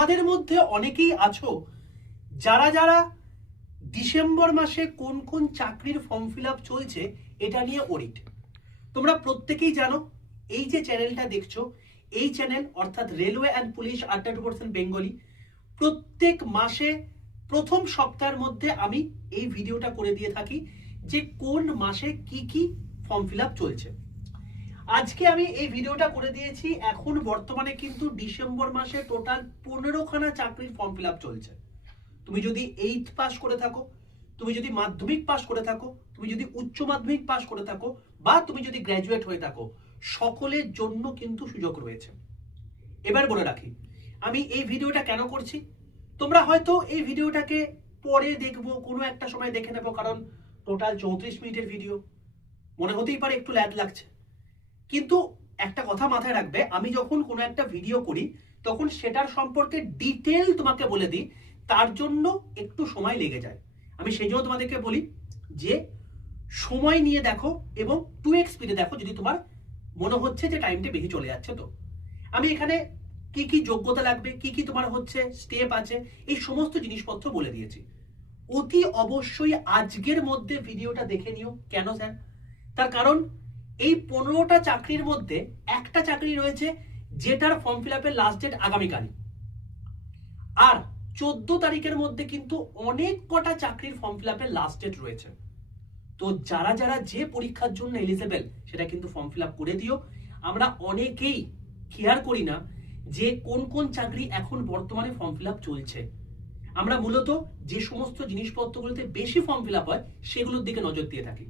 তোমাদের মধ্যে অনেকেই আছো যারা যারা ডিসেম্বর মাসে কোন কোন চাকরির ফর্ম ফিল আপ চলছে এটা নিয়ে অডিট। তোমরা প্রত্যেকেই জানো এই যে চ্যানেলটা দেখছো, এই চ্যানেল অর্থাৎ রেলওয়ে অ্যান্ড পুলিশ আড্ডা 2% বেঙ্গলি, প্রত্যেক মাসে প্রথম সপ্তাহের মধ্যে আমি এই ভিডিওটা করে দিয়ে থাকি যে কোন মাসে কি কি ফর্ম ফিল আপ চলছে। আজকে আমি এই ভিডিওটা করে দিয়েছি। এখন বর্তমানে কিন্তু ডিসেম্বর মাসে টোটাল 15খানা চাকরির ফর্ম ফিল আপ চলছে। তুমি যদি 8th পাস করে থাকো, তুমি যদি মাধ্যমিক পাস করে থাকো, তুমি যদি উচ্চ মাধ্যমিক পাস করে থাকো, বা তুমি যদি গ্র্যাজুয়েট হয়ে থাকো, সকলের জন্য কিন্তু সুযোগ রয়েছে। এবার বলে রাখি আমি এই ভিডিওটা কেন করছি। তোমরা হয়তো এই ভিডিওটাকে পরে দেখবো, কোনো একটা সময় দেখে নেবো, কারণ টোটাল 34 মিনিটের ভিডিও, মনে হতেই পারে একটু ল্যাগ লাগছে। কিন্তু একটা কথা মাথায় রাখবে, আমি যখন কোনো একটা ভিডিও করি তখন সেটার সম্পর্কে ডিটেল তোমাকে বলে দিই, তার জন্য একটু সময় লেগে যায়। আমি সেই জন্য তোমাদেরকে বলি যে সময় নিয়ে দেখো এবং 2x স্পিডে দেখো, যদি তোমার মনে হচ্ছে যে টাইমটা বেশি চলে যাচ্ছে। তো আমি এখানে কি কি যোগ্যতা লাগবে, কি কি তোমার হচ্ছে স্টেপ আছে, এই সমস্ত জিনিসপত্র বলে দিয়েছি। অতি অবশ্যই আজকের মধ্যে ভিডিওটা দেখে নিও। কেন স্যার? তার কারণ এই 15টা চাকরির মধ্যে একটা চাকরি রয়েছে যেটার ফর্ম ফিল আপের লাস্ট ডেট আগামীকালই, আর 14 তারিখের মধ্যে কিন্তু অনেক কটা চাকরির ফর্ম ফিল আপের লাস্ট ডেট রয়েছে। তো যারা যারা যে পরীক্ষার জন্য এলিজেবল সেটা কিন্তু ফর্ম ফিল আপ করে দিও। আমরা অনেকেই কেয়ার করি না যে কোন কোন চাকরি এখন বর্তমানে ফর্ম ফিল আপ চলছে। আমরা মূলত যে সমস্ত জিনিসপত্রগুলোতে বেশি ফর্ম ফিল আপ হয় সেগুলোর দিকে নজর দিয়ে থাকি,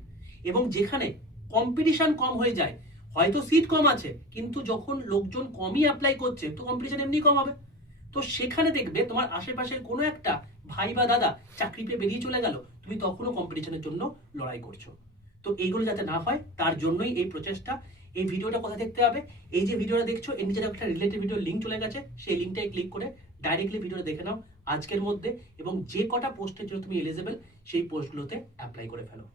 এবং যেখানে কম্পিটিশন কম হয়ে যায়, হয়তো সিট কম আছে কিন্তু যখন লোকজন কমই অ্যাপ্লাই করছে তো কম্পিটিশন এমনি কম হবে। তো সেখানে দেখবে তোমার আশেপাশের কোনো একটা ভাই বা দাদা চাকরি পেয়ে বেরিয়ে চলে গেল, তুমি তখনও কম্পিটিশনের জন্য লড়াই করছো। তো এইগুলো যাতে না হয় তার জন্যই এই প্রচেষ্টা। এই ভিডিওটা কোথায় দেখতে হবে? এই যে ভিডিওটা দেখছো এর নিচে একটা রিলেটেড ভিডিও লিঙ্ক চলে গেছে, সেই লিঙ্কটাই ক্লিক করে ডাইরেক্টলি ভিডিওটা দেখে নাও আজকের মধ্যে, এবং যে কটা পোস্টের জন্য তুমি এলিজেবল সেই পোস্টগুলোতে অ্যাপ্লাই করে ফেলো।